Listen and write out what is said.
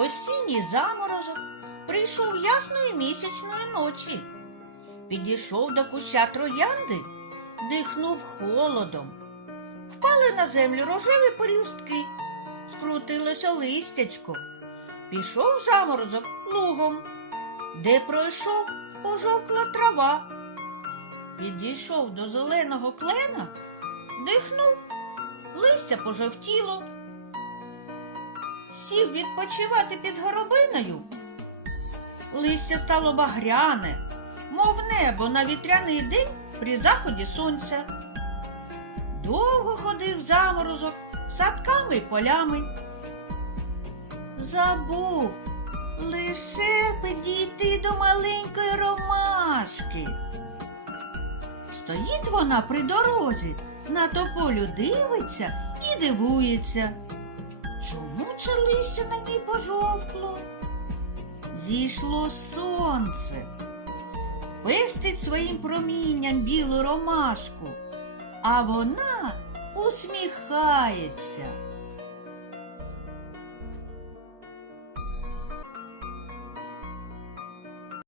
Осінній заморозок прийшов ясної місячної ночі. Підійшов до куща троянди, дихнув холодом. Впали на землю рожеві пелюстки, скрутилося листячко. Пішов заморозок лугом, де пройшов пожовкла трава. Підійшов до зеленого клена, дихнув, листя пожовтіло. Сів відпочивати під горобиною. Листя стало багряне, мов небо на вітряний день при заході сонця. Довго ходив заморозок садками й полями. Забув лише підійти до маленької ромашки. Стоїть вона при дорозі, на тополю дивиться і дивується. Чому чи листя на ній пожовкло? Зійшло сонце, пестить своїм промінням білу ромашку, а вона усміхається.